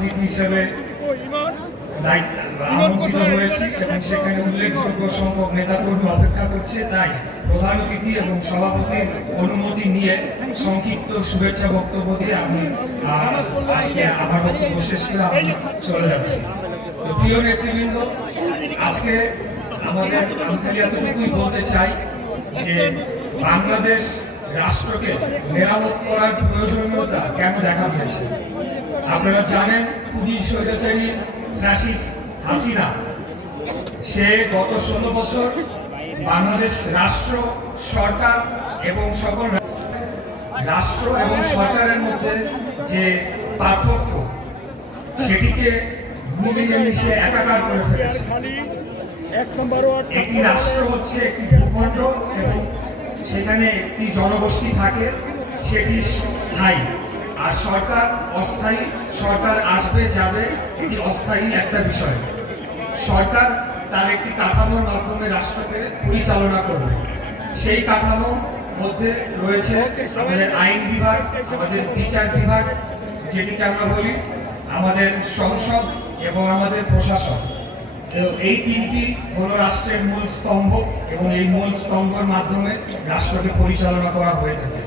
অতিথি হিসেবে আমন্ত্রিত হয়েছি এবং সেখানে উল্লেখযোগ্য সংখ্যক নেতাকর্মী অপেক্ষা করছে। তাই প্রধান অতিথি এবং সভাপতির অনুমতি নিয়ে সংক্ষিপ্ত শুভেচ্ছা বক্তব্য দিয়ে আমি আজকে আমার বক্তব্য শেষ করে আমি চলে যাচ্ছি। তো প্রিয় নেতৃবৃন্দ, আজকে আমাদের আমি খালি এতটুকুই বলতে চাই যে বাংলাদেশ রাষ্ট্রকে মেরামত করার প্রয়োজনীয়তা কেন দেখা হয়েছে। আপনারা জানেন, খুবই স্বৈরাচারী ফ্যাসিস্ট হাসিনা সে গত 16 বছর বাংলাদেশ রাষ্ট্র, সরকার এবং সকল রাষ্ট্র এবং সরকারের মধ্যে যে পার্থক্য সেটিকে মিলিয়ে মিশিয়ে একাকার করে ফেলেছে। একটি রাষ্ট্র হচ্ছে একটি ভূখণ্ড এবং সেখানে একটি জনগোষ্ঠী থাকে, সেটি স্থায়ী। আর সরকার অস্থায়ী, সরকার আসবে যাবে, এটি অস্থায়ী একটা বিষয়। সরকার তার একটি কাঠামোর মাধ্যমে রাষ্ট্রকে পরিচালনা করবে। সেই কাঠামোর মধ্যে রয়েছে আমাদের আইন বিভাগ, আমাদের বিচার বিভাগ, যেটিকে আমরা বলি আমাদের সংসদ এবং আমাদের প্রশাসন। এই তিনটি হলো রাষ্ট্রের মূল স্তম্ভ এবং এই মূল স্তম্ভের মাধ্যমে রাষ্ট্রকে পরিচালনা করা হয়ে থাকে।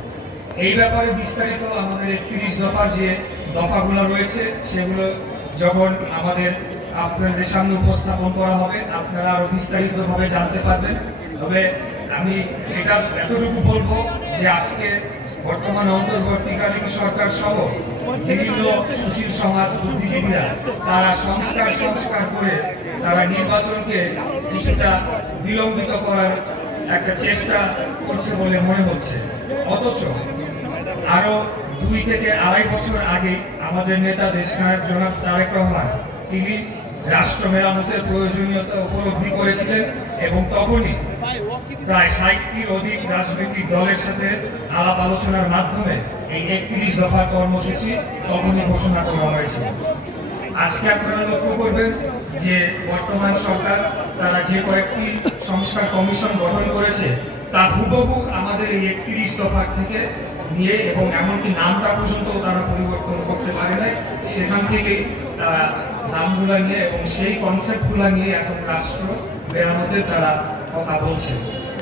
এই ব্যাপারে বিস্তারিত আমাদের 31 দফার যে দফাগুলো রয়েছে সেগুলো যখন আমাদের আপনাদের সামনে উপস্থাপন করা হবে আপনারা আরো বিস্তারিতভাবে জানতে পারবেন। তবে আমি এটা এতটুকু বলবো যে আজকে বর্তমান অন্তর্বর্তীকালীন সরকার সহ বিভিন্ন সুশীল সমাজ বুদ্ধিজীবীরা তারা সংস্কার করে তারা নির্বাচনকে কিছুটা বিলম্বিত করার একটা চেষ্টা করছে বলে মনে হচ্ছে। অথচ আরো 2 থেকে 2.5 বছর আগে আমাদের নেতা দেশনায়ক জনাব তারেক রহমান তিনি রাষ্ট্র মেরামতের প্রয়োজনীয়তা উপলব্ধি করেছিলেন এবং তখনই প্রায় 60টির অধিক রাজনৈতিক দলের সাথে আলাপ আলোচনার মাধ্যমে এই 31 দফা কর্মসূচি তখনই ঘোষণা করা হয়েছিল। আজকে আপনারা লক্ষ্য করবেন যে বর্তমান সরকার তারা যে কয়েকটি সংস্কার কমিশন গঠন করেছে তা হুবহু আমাদের এই 31 দফা থেকে নিয়ে এবং এমনকি নামটা পর্যন্ত তারা পরিবর্তন করতে পারে নাই। সেখান থেকেই তারা নামগুলা নিয়ে এবং সেই কনসেপ্টগুলা নিয়ে এখন রাষ্ট্র মেরামতের তারা কথা বলছে।